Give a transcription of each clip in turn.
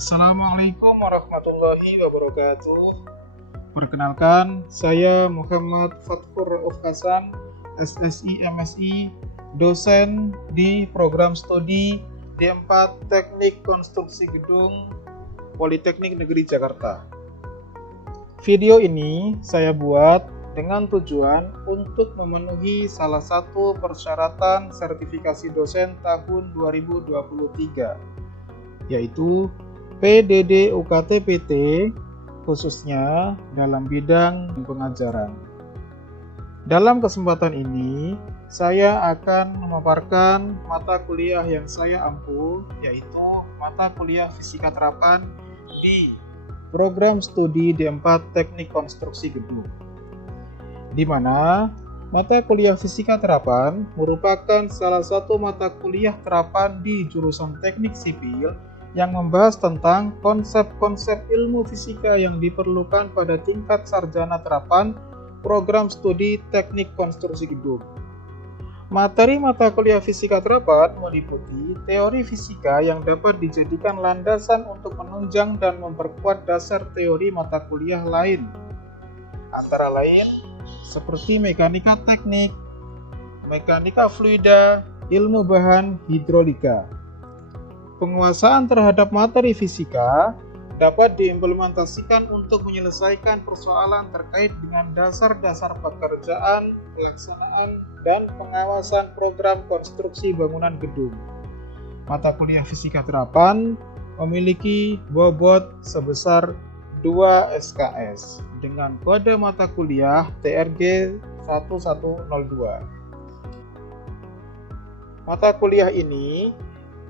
Assalamualaikum warahmatullahi wabarakatuh. Perkenalkan, saya Muhammad Fatkur Rauf Hasan, SSI MSI, dosen di program studi D4 Teknik Konstruksi Gedung Politeknik Negeri Jakarta. Video ini saya buat dengan tujuan untuk memenuhi salah satu persyaratan sertifikasi dosen tahun 2023, yaitu PDD UKT PT, khususnya dalam bidang pengajaran. Dalam kesempatan ini, saya akan memaparkan mata kuliah yang saya ampu, yaitu mata kuliah Fisika Terapan di program studi D4 Teknik Konstruksi Gedung, di mana mata kuliah Fisika Terapan merupakan salah satu mata kuliah terapan di jurusan Teknik Sipil yang membahas tentang konsep-konsep ilmu fisika yang diperlukan pada tingkat sarjana terapan program studi Teknik Konstruksi Gedung. Materi mata kuliah Fisika Terapan meliputi teori fisika yang dapat dijadikan landasan untuk menunjang dan memperkuat dasar teori mata kuliah lain, antara lain seperti mekanika teknik, mekanika fluida, ilmu bahan, hidrolika. Penguasaan terhadap materi fisika dapat diimplementasikan untuk menyelesaikan persoalan terkait dengan dasar-dasar pekerjaan, pelaksanaan, dan pengawasan program konstruksi bangunan gedung. Mata kuliah Fisika Terapan memiliki bobot sebesar 2 SKS dengan kode mata kuliah TRG 1102. Mata kuliah ini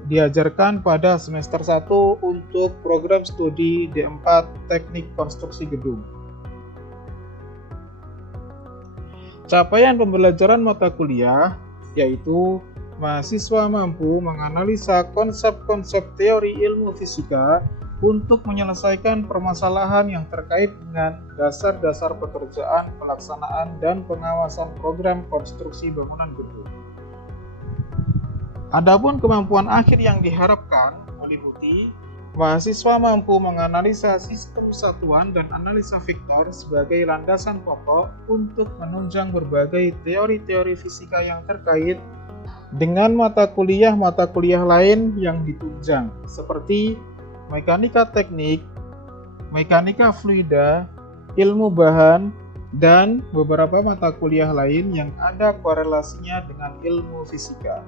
diajarkan pada semester 1 untuk program studi D4 Teknik Konstruksi Gedung. Capaian pembelajaran mata kuliah yaitu mahasiswa mampu menganalisa konsep-konsep teori ilmu fisika untuk menyelesaikan permasalahan yang terkait dengan dasar-dasar pekerjaan, pelaksanaan, dan pengawasan program konstruksi bangunan gedung. Adapun kemampuan akhir yang diharapkan meliputi mahasiswa mampu menganalisa sistem satuan dan analisa vektor sebagai landasan pokok untuk menunjang berbagai teori-teori fisika yang terkait dengan mata kuliah lain yang ditunjang seperti mekanika teknik, mekanika fluida, ilmu bahan, dan beberapa mata kuliah lain yang ada korelasinya dengan ilmu fisika.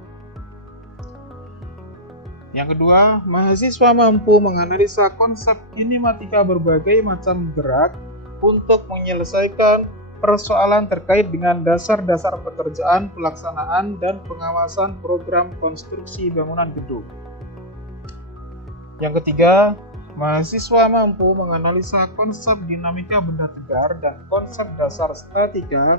Yang kedua, mahasiswa mampu menganalisa konsep kinematika berbagai macam gerak untuk menyelesaikan persoalan terkait dengan dasar-dasar pekerjaan, pelaksanaan, dan pengawasan program konstruksi bangunan gedung. Yang ketiga, mahasiswa mampu menganalisa konsep dinamika benda tegar dan konsep dasar statika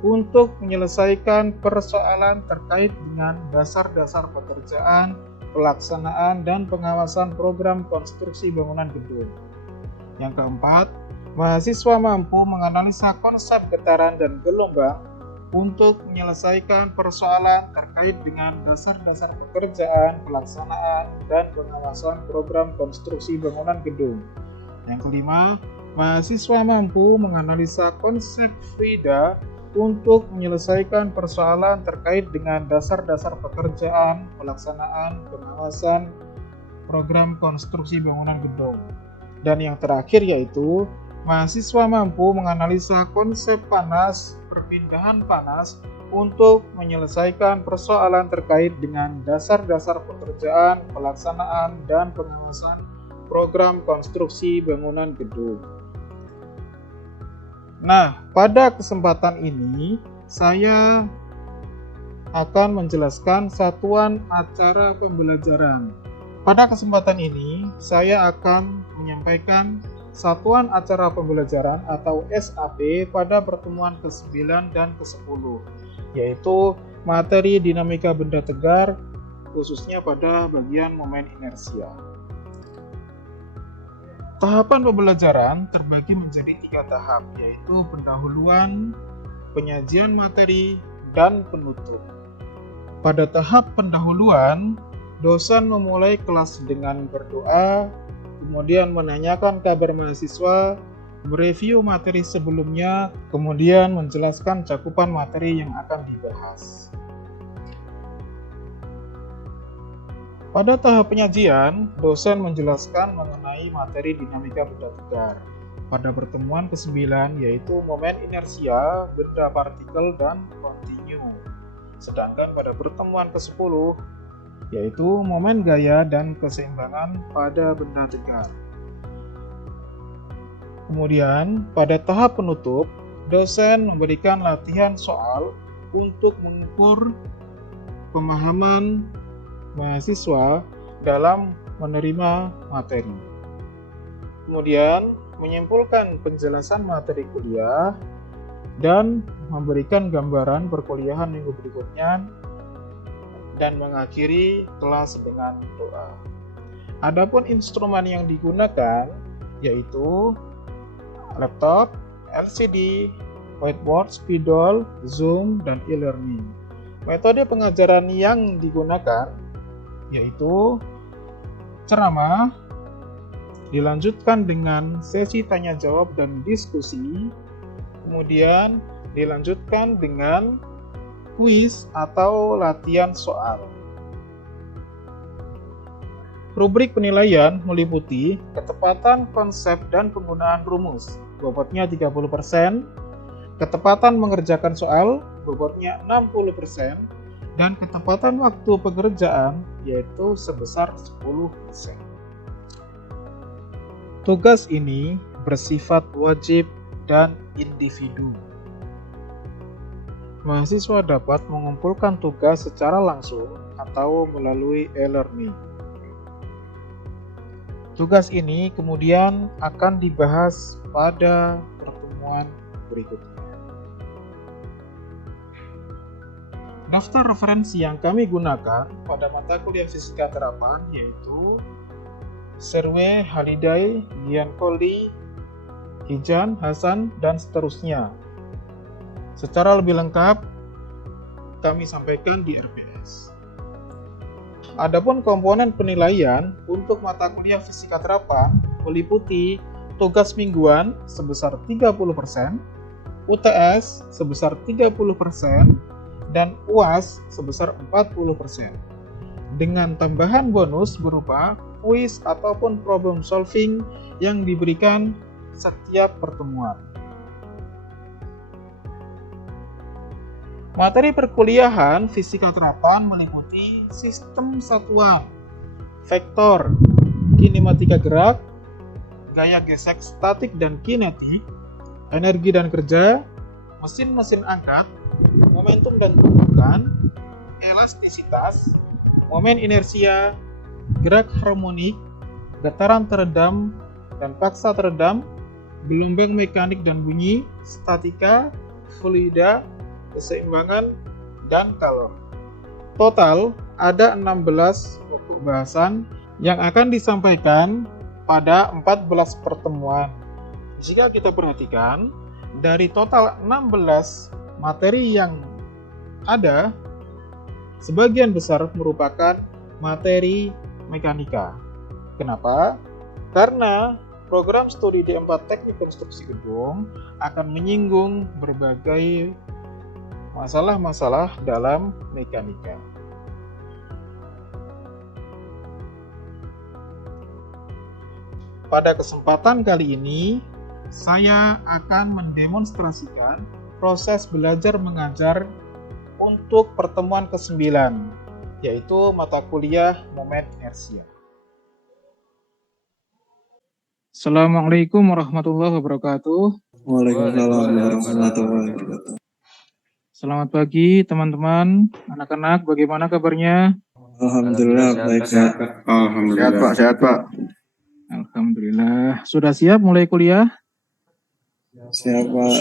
untuk menyelesaikan persoalan terkait dengan dasar-dasar pekerjaan, pelaksanaan, dan pengawasan program konstruksi bangunan gedung. Yang keempat, mahasiswa mampu menganalisa konsep getaran dan gelombang untuk menyelesaikan persoalan terkait dengan dasar-dasar pekerjaan, pelaksanaan, dan pengawasan program konstruksi bangunan gedung. Yang kelima, mahasiswa mampu menganalisa konsep fluida untuk menyelesaikan persoalan terkait dengan dasar-dasar pekerjaan, pelaksanaan, pengawasan program konstruksi bangunan gedung. Dan yang terakhir yaitu mahasiswa mampu menganalisa konsep panas, perpindahan panas untuk menyelesaikan persoalan terkait dengan dasar-dasar pekerjaan, pelaksanaan, dan pengawasan program konstruksi bangunan gedung. Nah, pada kesempatan ini saya akan menjelaskan satuan acara pembelajaran. Pada kesempatan ini, saya akan menyampaikan satuan acara pembelajaran atau SAP pada pertemuan ke-9 dan ke-10, yaitu materi dinamika benda tegar, khususnya pada bagian momen inersia. Tahapan pembelajaran terbagi menjadi 3 tahap, yaitu pendahuluan, penyajian materi, dan penutup. Pada tahap pendahuluan, dosen memulai kelas dengan berdoa, kemudian menanyakan kabar mahasiswa, mereview materi sebelumnya, kemudian menjelaskan cakupan materi yang akan dibahas. Pada tahap penyajian, dosen menjelaskan mengenai materi dinamika benda tegar. Pada pertemuan ke-9 yaitu momen inersia, benda partikel, dan kontinu. Sedangkan pada pertemuan ke-10 yaitu momen gaya dan keseimbangan pada benda tegar. Kemudian, pada tahap penutup, dosen memberikan latihan soal untuk mengukur pemahaman mahasiswa dalam menerima materi. Kemudian, menyimpulkan penjelasan materi kuliah dan memberikan gambaran perkuliahan minggu berikutnya dan mengakhiri kelas dengan doa. Adapun instrumen yang digunakan yaitu laptop, LCD, whiteboard, spidol, Zoom, dan e-learning. Metode pengajaran yang digunakan yaitu ceramah, dilanjutkan dengan sesi tanya jawab dan diskusi, kemudian dilanjutkan dengan kuis atau latihan soal. Rubrik penilaian meliputi ketepatan konsep dan penggunaan rumus, bobotnya 30%, ketepatan mengerjakan soal, bobotnya 60%, dan ketepatan waktu pengerjaan yaitu sebesar 10%. Tugas ini bersifat wajib dan individu. Mahasiswa dapat mengumpulkan tugas secara langsung atau melalui e-learning. Tugas ini kemudian akan dibahas pada pertemuan berikutnya. Daftar referensi yang kami gunakan pada mata kuliah fisika terapan yaitu Serwe, Halidai, Giancoli, Hijan, Hasan, dan seterusnya. Secara lebih lengkap kami sampaikan di RPS. Adapun komponen penilaian untuk mata kuliah fisika terapan meliputi tugas mingguan sebesar 30%, UTS sebesar 30%, dan UAS sebesar 40%. Dengan tambahan bonus berupa kuis ataupun problem solving yang diberikan setiap pertemuan. Materi perkuliahan fisika terapan meliputi sistem satuan, vektor, kinematika gerak, gaya gesek statik dan kinetik, energi dan kerja, mesin-mesin angkat, momentum dan tumpukan, elastisitas, momen inersia, gerak harmonik, getaran teredam dan paksa teredam, gelombang mekanik dan bunyi, statika, fluida, keseimbangan, dan kalor. Total ada 16 pokok bahasan yang akan disampaikan pada 14 pertemuan. Jika kita perhatikan, dari total 16 materi yang ada, sebagian besar merupakan materi mekanika. Kenapa? Karena program studi D4 Teknik Konstruksi Gedung akan menyinggung berbagai masalah-masalah dalam mekanika. Pada kesempatan kali ini, saya akan mendemonstrasikan proses belajar mengajar untuk pertemuan ke-9, yaitu mata kuliah momen inersia. Assalamualaikum warahmatullahi wabarakatuh. Waalaikumsalam warahmatullahi wabarakatuh. Selamat pagi teman-teman, anak-anak, bagaimana kabarnya? Alhamdulillah baik Pak. Alhamdulillah. Sehat Pak. Alhamdulillah. Sudah siap mulai kuliah? Siap Pak.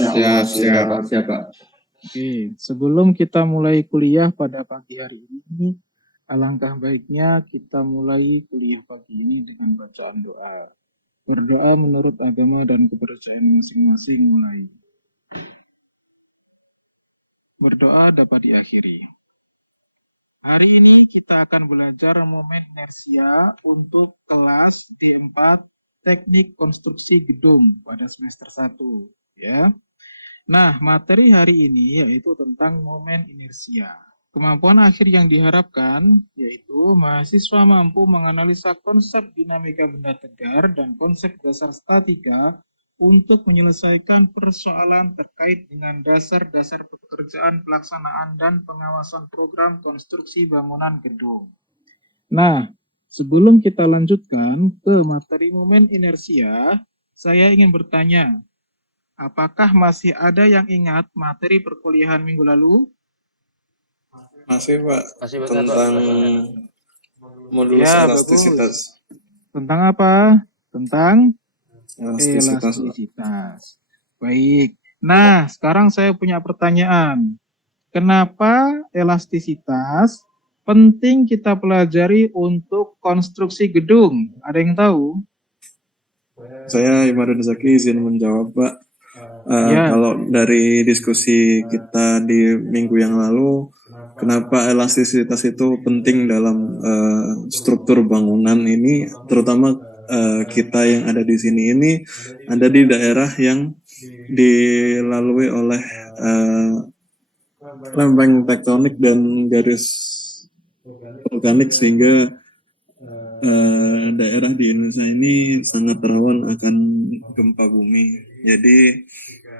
Siap Pak. Oke, sebelum kita mulai kuliah pada pagi hari ini, alangkah baiknya kita mulai kuliah pagi ini dengan bacaan doa. Berdoa menurut agama dan kepercayaan masing-masing mulai. Berdoa dapat diakhiri. Hari ini kita akan belajar momen inersia untuk kelas D4 teknik konstruksi gedung pada semester 1 ya. Nah, materi hari ini yaitu tentang momen inersia. Kemampuan akhir yang diharapkan yaitu mahasiswa mampu menganalisa konsep dinamika benda tegar dan konsep dasar statika untuk menyelesaikan persoalan terkait dengan dasar-dasar pekerjaan pelaksanaan dan pengawasan program konstruksi bangunan gedung. Nah, sebelum kita lanjutkan ke materi momen inersia, saya ingin bertanya, apakah masih ada yang ingat materi perkuliahan minggu lalu? Masih Pak, Masih banget, Pak. tentang modulus Ya, elastisitas. bagus. Tentang apa? Tentang Elastisitas, Pak. elastisitas. Baik. Nah, sekarang saya punya pertanyaan. Kenapa elastisitas penting kita pelajari untuk konstruksi gedung? Ada yang tahu? Saya Imadun Zaki izin menjawab, Pak. Ya. Kalau dari diskusi kita di minggu yang lalu, kenapa elastisitas itu penting dalam struktur bangunan ini, terutama kita yang ada di sini ini ada di daerah yang dilalui oleh lempeng tektonik dan garis vulkanik, sehingga daerah di Indonesia ini sangat rawan akan gempa bumi. Jadi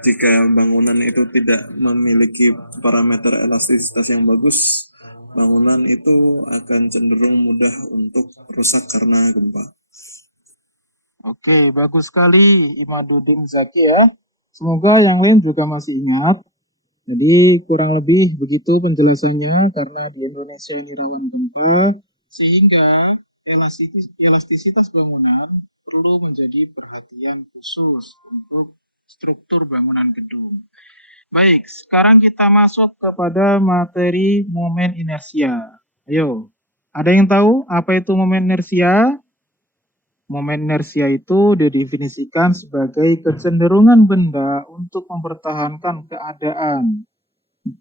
jika bangunan itu tidak memiliki parameter elastisitas yang bagus, bangunan itu akan cenderung mudah untuk rusak karena gempa. Oke, bagus sekali Imaduddin Zaki ya. Semoga yang lain juga masih ingat. Jadi kurang lebih begitu penjelasannya, karena di Indonesia ini rawan gempa, sehingga elastisitas bangunan perlu menjadi perhatian khusus untuk struktur bangunan gedung. Baik, sekarang kita masuk kepada materi momen inersia. Ayo, ada yang tahu apa itu momen inersia? Momen inersia itu didefinisikan sebagai kecenderungan benda untuk mempertahankan keadaan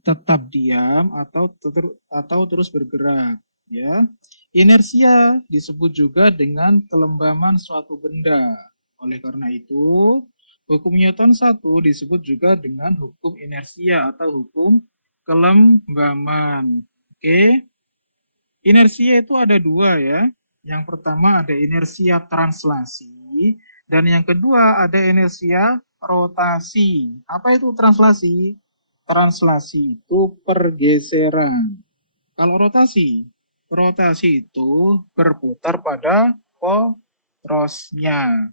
tetap diam atau terus bergerak, ya. Inersia disebut juga dengan kelembaman suatu benda. Oleh karena itu, hukum Newton 1 disebut juga dengan hukum inersia atau hukum kelembaman. Oke. Inersia itu ada dua ya. Yang pertama ada inersia translasi dan yang kedua ada inersia rotasi. Apa itu translasi? Translasi itu pergeseran. Kalau rotasi itu berputar pada porosnya.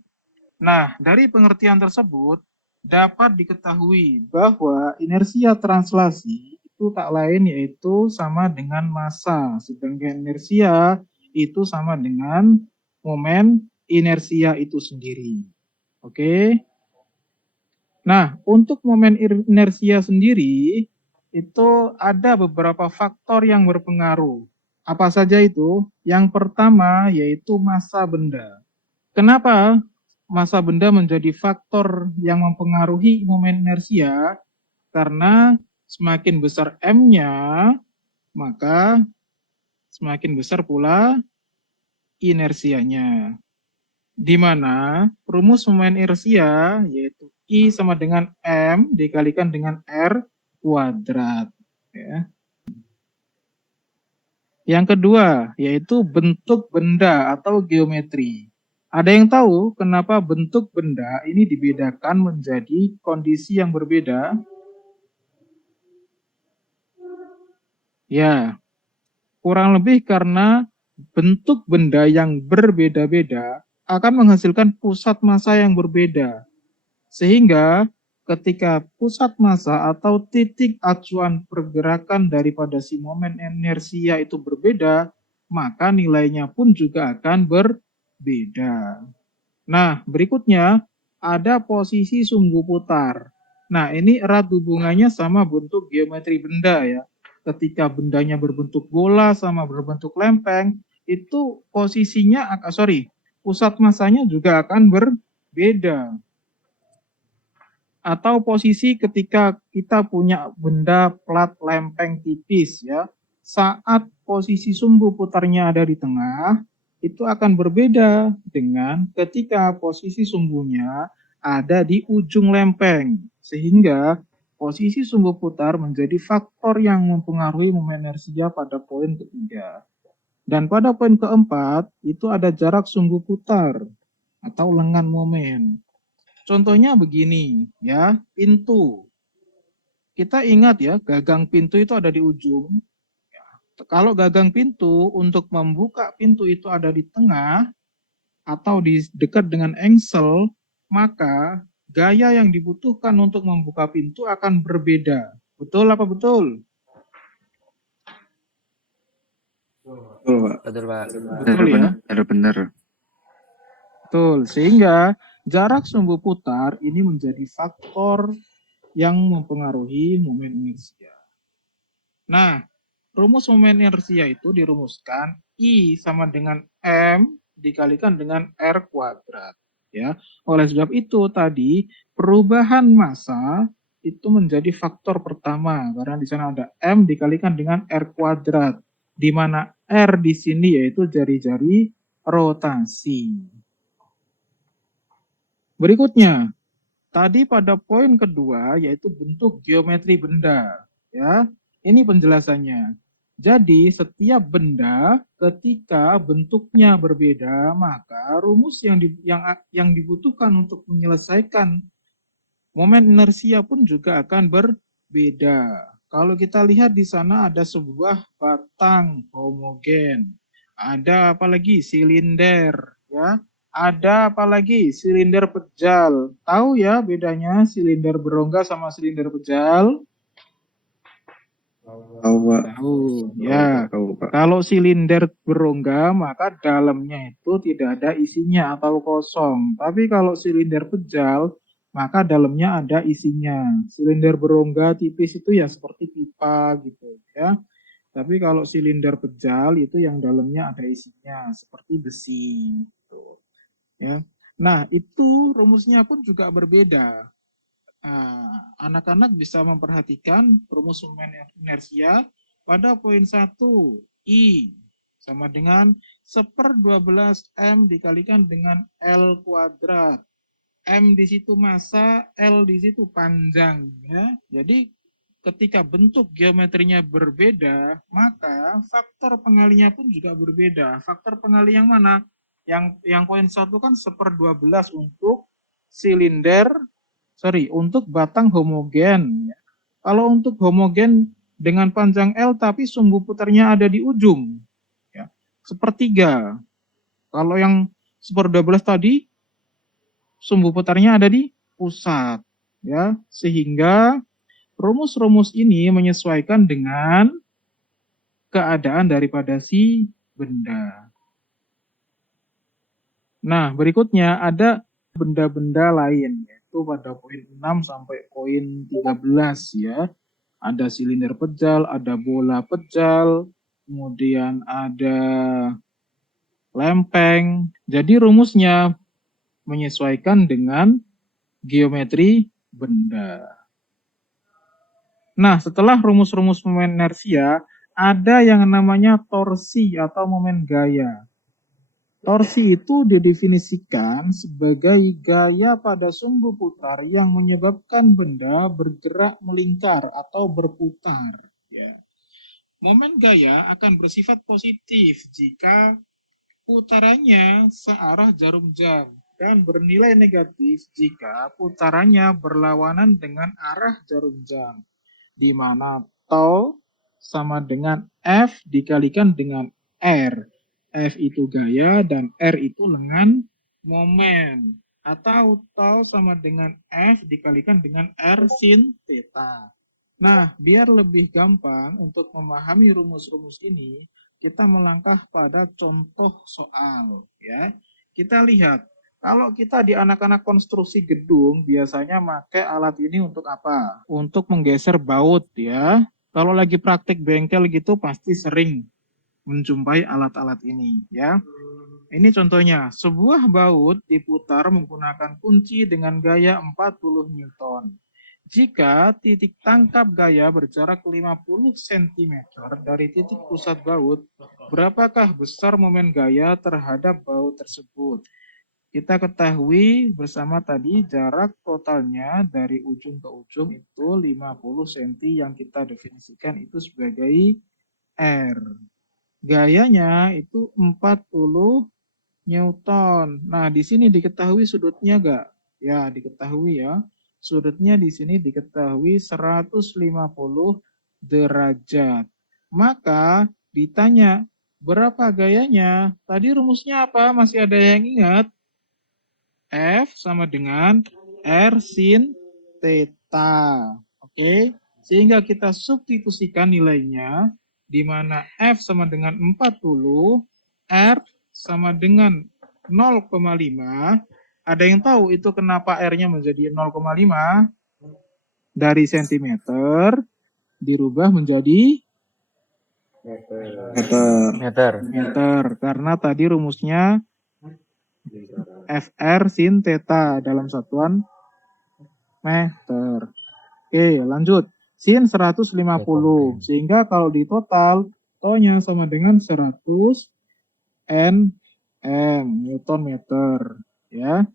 Nah, dari pengertian tersebut dapat diketahui bahwa inersia translasi itu tak lain yaitu sama dengan massa, sedangkan inersia itu sama dengan momen inersia itu sendiri. Oke. Nah, untuk momen inersia sendiri itu ada beberapa faktor yang berpengaruh. Apa saja itu? Yang pertama yaitu massa benda. Kenapa massa benda menjadi faktor yang mempengaruhi momen inersia? Karena semakin besar M-nya, maka semakin besar pula inersianya. Di mana rumus momen inersia yaitu I sama dengan M dikalikan dengan R kuadrat. Ya. Yang kedua yaitu bentuk benda atau geometri. Ada yang tahu kenapa bentuk benda ini dibedakan menjadi kondisi yang berbeda? Ya, kurang lebih karena bentuk benda yang berbeda-beda akan menghasilkan pusat massa yang berbeda. Sehingga ketika pusat massa atau titik acuan pergerakan daripada si momen inersia itu berbeda, maka nilainya pun juga akan berbeda. Nah, berikutnya ada posisi sumbu putar. Nah, ini erat hubungannya sama bentuk geometri benda ya. Ketika bendanya berbentuk bola sama berbentuk lempeng, itu posisinya pusat massanya juga akan berbeda. Atau posisi ketika kita punya benda plat lempeng tipis ya, saat posisi sumbu putarnya ada di tengah, itu akan berbeda dengan ketika posisi sumbunya ada di ujung lempeng. Sehingga posisi sumbu putar menjadi faktor yang mempengaruhi momen inersia pada poin ketiga. Dan pada poin keempat, itu ada jarak sumbu putar atau lengan momen. Contohnya begini, ya, pintu. Kita ingat ya, gagang pintu itu ada di ujung. Kalau gagang pintu untuk membuka pintu itu ada di tengah atau di dekat dengan engsel, maka gaya yang dibutuhkan untuk membuka pintu akan berbeda. Betul apa betul? Betul, Pak. Betul, Pak. Betul ya? Benar. Betul. Sehingga jarak sumbu putar ini menjadi faktor yang mempengaruhi momen inersia. Nah, rumus momen inersia itu dirumuskan I sama dengan M dikalikan dengan R kuadrat. Ya, oleh sebab itu tadi perubahan massa itu menjadi faktor pertama karena di sana ada M dikalikan dengan R kuadrat, di mana R di sini yaitu jari-jari rotasi. Berikutnya, tadi pada poin kedua yaitu bentuk geometri benda. Ya, ini penjelasannya. Jadi, setiap benda ketika bentuknya berbeda, maka rumus yang dibutuhkan untuk menyelesaikan momen inersia pun juga akan berbeda. Kalau kita lihat di sana ada sebuah batang homogen. Ada apalagi silinder, ya. Ada apalagi silinder pejal. Tahu ya bedanya silinder berongga sama silinder pejal? Tahu, Pak. Tahu, ya. Tahu, Pak. Kalau silinder berongga, maka dalamnya itu tidak ada isinya atau kosong. Tapi kalau silinder pejal, maka dalamnya ada isinya. Silinder berongga tipis itu ya seperti pipa gitu, ya. Tapi kalau silinder pejal itu yang dalamnya ada isinya, seperti besi. Gitu, ya. Nah, itu rumusnya pun juga berbeda. Anak-anak bisa memperhatikan rumus momen inersia pada poin 1, I sama dengan 1/12 M dikalikan dengan L kuadrat. M di situ massa, L di situ panjang. Ya. Jadi ketika bentuk geometrinya berbeda, maka faktor pengalinya pun juga berbeda. Faktor pengali yang mana? Yang poin 1 kan 1/12 untuk silinder, untuk batang homogen. Kalau untuk homogen dengan panjang L tapi sumbu putarnya ada di ujung, ya, 1/3. Kalau yang 1/12 tadi sumbu putarnya ada di pusat, ya, sehingga rumus-rumus ini menyesuaikan dengan keadaan daripada si benda. Nah, berikutnya ada benda-benda lain, yaitu pada poin 6 sampai poin 13 ya. Ada silinder pejal, ada bola pejal, kemudian ada lempeng. Jadi rumusnya menyesuaikan dengan geometri benda. Nah, setelah rumus-rumus momen inersia, ada yang namanya torsi atau momen gaya. Torsi itu didefinisikan sebagai gaya pada sumbu putar yang menyebabkan benda bergerak melingkar atau berputar. Ya. Momen gaya akan bersifat positif jika putarannya searah jarum jam dan bernilai negatif jika putarannya berlawanan dengan arah jarum jam, di mana tau sama dengan F dikalikan dengan R. F itu gaya dan R itu lengan momen. Atau tau sama dengan F dikalikan dengan R sin theta. Nah, biar lebih gampang untuk memahami rumus-rumus ini, kita melangkah pada contoh soal. Ya, kita lihat. Kalau kita di anak-anak konstruksi gedung, biasanya pakai alat ini untuk apa? Untuk menggeser baut ya. Kalau lagi praktik bengkel gitu pasti sering menjumpai alat-alat ini ya. Ini contohnya, sebuah baut diputar menggunakan kunci dengan gaya 40 Newton. Jika titik tangkap gaya berjarak 50 cm dari titik pusat baut, berapakah besar momen gaya terhadap baut tersebut? Kita ketahui bersama tadi jarak totalnya dari ujung ke ujung itu 50 cm yang kita definisikan itu sebagai R. Gayanya itu 40 Newton. Nah, di sini diketahui sudutnya enggak? Ya, diketahui ya. Sudutnya di sini diketahui 150 derajat. Maka ditanya, berapa gayanya? Tadi rumusnya apa? Masih ada yang ingat? F sama dengan R sin theta. Oke, sehingga kita substitusikan nilainya, di mana F sama dengan 40, R sama dengan 0,5. Ada yang tahu itu kenapa R-nya menjadi 0,5? Dari sentimeter dirubah menjadi meter. Karena tadi rumusnya FR sin theta dalam satuan meter. Oke, lanjut. Sin 150. Sehingga kalau di total, to-nya sama dengan 100 Nm, Newton meter. Ya.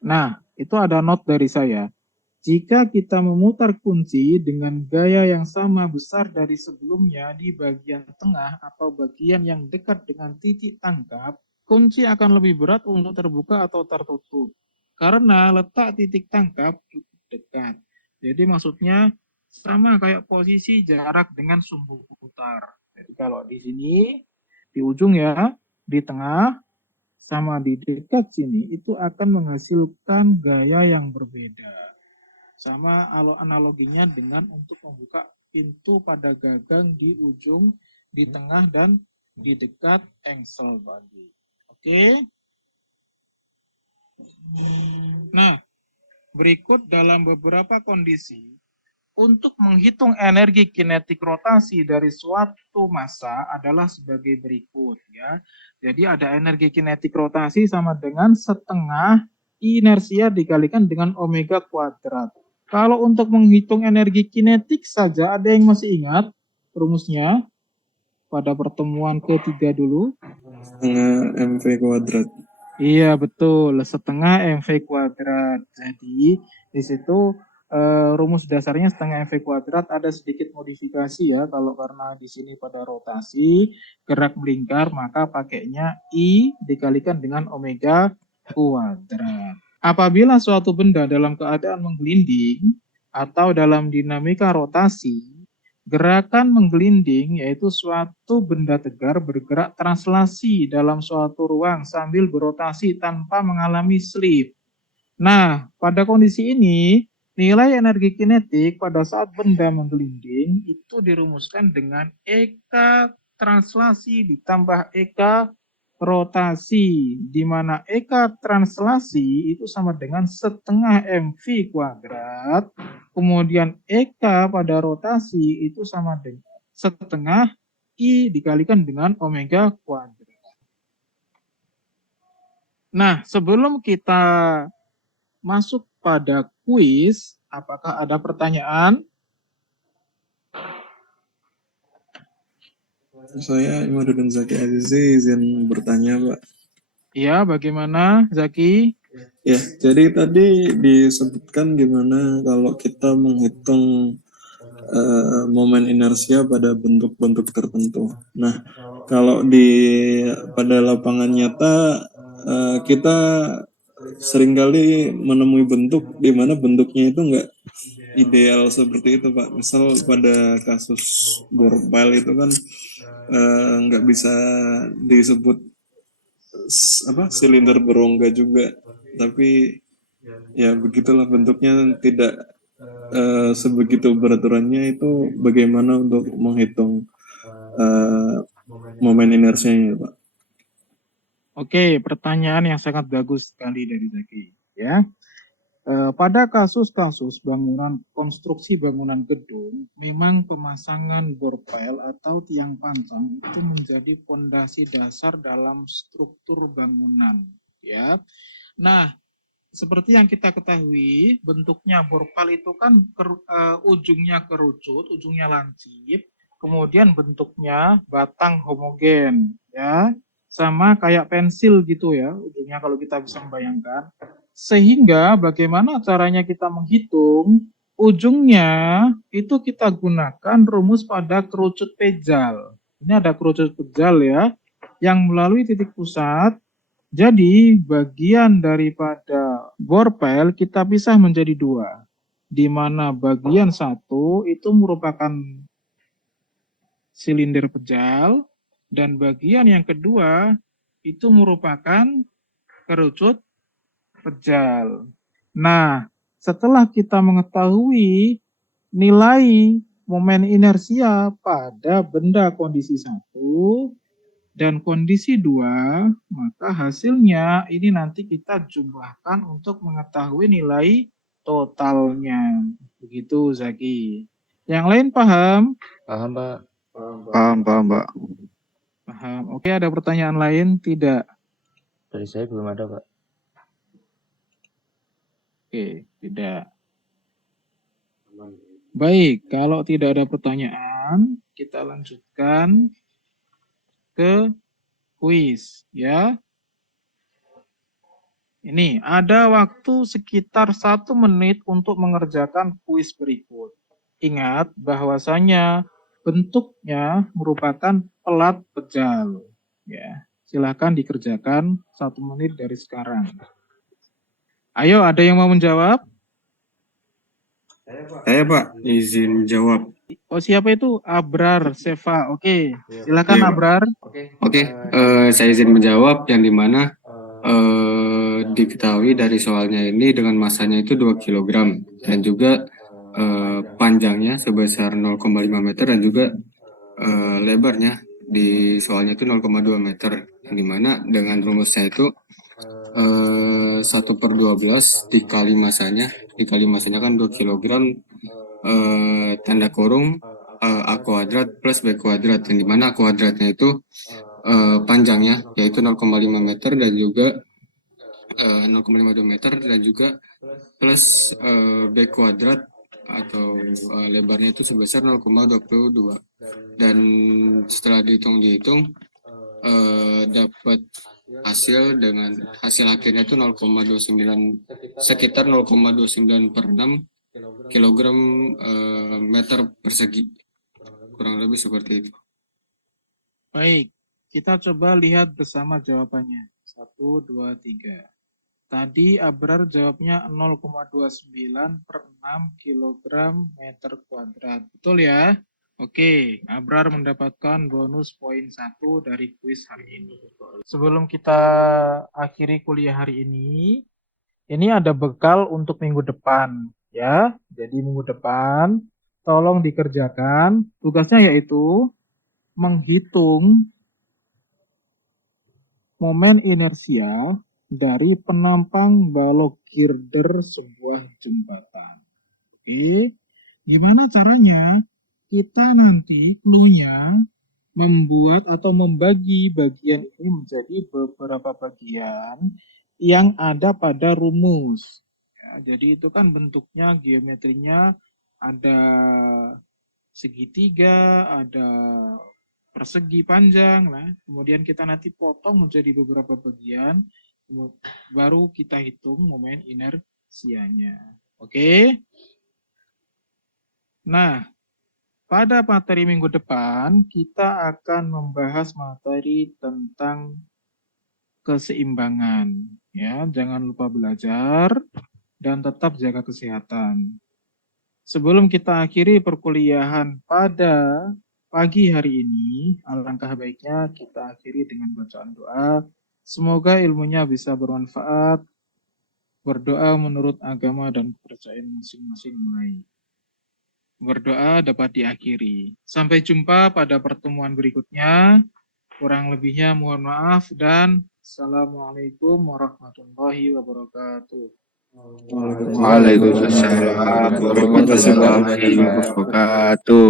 Nah, itu ada note dari saya. Jika kita memutar kunci dengan gaya yang sama besar dari sebelumnya di bagian tengah atau bagian yang dekat dengan titik tangkap, kunci akan lebih berat untuk terbuka atau tertutup karena letak titik tangkap cukup dekat. Jadi maksudnya sama kayak posisi jarak dengan sumbu putar. Jadi kalau di sini, di ujung ya, di tengah, sama di dekat sini, itu akan menghasilkan gaya yang berbeda. Sama analoginya dengan untuk membuka pintu pada gagang di ujung, di tengah, dan di dekat engsel bagi. Oke. Nah, berikut dalam beberapa kondisi, untuk menghitung energi kinetik rotasi dari suatu massa adalah sebagai berikut ya. Jadi ada energi kinetik rotasi sama dengan setengah inersia dikalikan dengan omega kuadrat. Kalau untuk menghitung energi kinetik saja, ada yang masih ingat rumusnya pada pertemuan ketiga dulu? Setengah mv kuadrat. Iya betul, setengah mv kuadrat. Jadi di situ rumus dasarnya setengah mv kuadrat, ada sedikit modifikasi ya. Kalau karena di sini pada rotasi gerak melingkar, maka pakainya I dikalikan dengan omega kuadrat. Apabila suatu benda dalam keadaan menggelinding atau dalam dinamika rotasi, gerakan menggelinding yaitu suatu benda tegar bergerak translasi dalam suatu ruang sambil berotasi tanpa mengalami slip. Nah, pada kondisi ini, nilai energi kinetik pada saat benda menggelinding itu dirumuskan dengan Eka translasi ditambah Eka rotasi, di mana Eka translasi itu sama dengan setengah mv kuadrat, kemudian Eka pada rotasi itu sama dengan setengah I dikalikan dengan omega kuadrat. Nah, sebelum kita masuk pada kuis, apakah ada pertanyaan? Saya Imaduddin Zaki Azizi izin bertanya, Pak. Ya, bagaimana Zaki? Ya, jadi tadi disebutkan gimana kalau kita menghitung momen inersia pada bentuk-bentuk tertentu. Nah, kalau pada lapangan nyata kita seringkali menemui bentuk di mana bentuknya itu enggak ideal seperti itu, Pak. Misal pada kasus bore pile itu kan nggak bisa disebut silinder berongga juga, tapi ya begitulah bentuknya, tidak sebegitu beraturannya. Itu bagaimana untuk menghitung momen inersianya, Pak? Oke, pertanyaan yang sangat bagus sekali dari Zaki. Ya, pada kasus-kasus bangunan konstruksi bangunan gedung, memang pemasangan bore pile atau tiang pancang itu menjadi fondasi dasar dalam struktur bangunan. Ya, nah seperti yang kita ketahui, bentuknya borpal itu kan ujungnya kerucut, ujungnya lancip, kemudian bentuknya batang homogen, ya, sama kayak pensil gitu ya, ujungnya kalau kita bisa membayangkan. Sehingga bagaimana caranya kita menghitung ujungnya itu kita gunakan rumus pada kerucut pejal. Ini ada kerucut pejal ya, yang melalui titik pusat. Jadi bagian daripada borpel kita pisah menjadi dua, di mana bagian satu itu merupakan silinder pejal dan bagian yang kedua itu merupakan kerucut pejal. Nah, setelah kita mengetahui nilai momen inersia pada benda kondisi 1 dan kondisi 2, maka hasilnya ini nanti kita jumlahkan untuk mengetahui nilai totalnya. Begitu, Zaki. Yang lain paham? Paham, Pak. Paham, Pak. Paham. Oke, ada pertanyaan lain? Tidak. Dari saya belum ada, Pak. Oke, tidak. Baik, kalau tidak ada pertanyaan, kita lanjutkan ke kuis, ya. Ini ada waktu sekitar 1 menit untuk mengerjakan kuis berikut. Ingat bahwasanya bentuknya merupakan pelat pejal. Ya, silakan dikerjakan 1 menit dari sekarang. Ayo, ada yang mau menjawab? Saya, Pak, izin jawab. Oh, siapa itu? Abrar Seva. Oke, silakan Iya, Pak. Abrar. Oke, saya izin menjawab yang dimana diketahui dari soalnya ini dengan masanya itu 2 kg dan juga panjangnya sebesar 0,5 meter dan juga lebarnya di soalnya itu 0,2 meter yang dimana dengan rumusnya itu 1/12 dikali masanya kan 2 kg tanda kurung A kuadrat plus B kuadrat yang dimana A kuadratnya itu panjangnya yaitu 0,5 meter dan juga 0,52 meter dan juga plus B kuadrat atau lebarnya itu sebesar 0,22 dan setelah dihitung dapat hasil dengan hasil akhirnya itu 0,29 sekitar 0,29 per 6 kilogram meter persegi, kurang lebih seperti itu. Baik, kita coba lihat bersama jawabannya. 1, 2, 3. Tadi Abrar jawabnya 0,29 per 6 kilogram meter kuadrat. Betul ya? Oke, Abrar mendapatkan bonus poin 1 dari kuis hari ini. Sebelum kita akhiri kuliah hari ini ada bekal untuk minggu depan, ya. Jadi minggu depan tolong dikerjakan. Tugasnya yaitu menghitung momen inersia dari penampang balok girder sebuah jembatan. Oke, gimana caranya? Kita nanti clue-nya membuat atau membagi bagian ini menjadi beberapa bagian yang ada pada rumus. Ya, jadi itu kan bentuknya, geometrinya ada segitiga, ada persegi panjang. Nah, kemudian kita nanti potong menjadi beberapa bagian, baru kita hitung momen inersianya. Oke? Nah, pada materi minggu depan, kita akan membahas materi tentang keseimbangan. Ya, jangan lupa belajar dan tetap jaga kesehatan. Sebelum kita akhiri perkuliahan pada pagi hari ini, alangkah baiknya kita akhiri dengan bacaan doa. Semoga ilmunya bisa bermanfaat. Berdoa menurut agama dan kepercayaan masing-masing mulai. Berdoa dapat diakhiri. Sampai jumpa pada pertemuan berikutnya. Kurang lebihnya mohon maaf dan Assalamualaikum warahmatullahi wabarakatuh. Waalaikumsalam warahmatullahi wabarakatuh.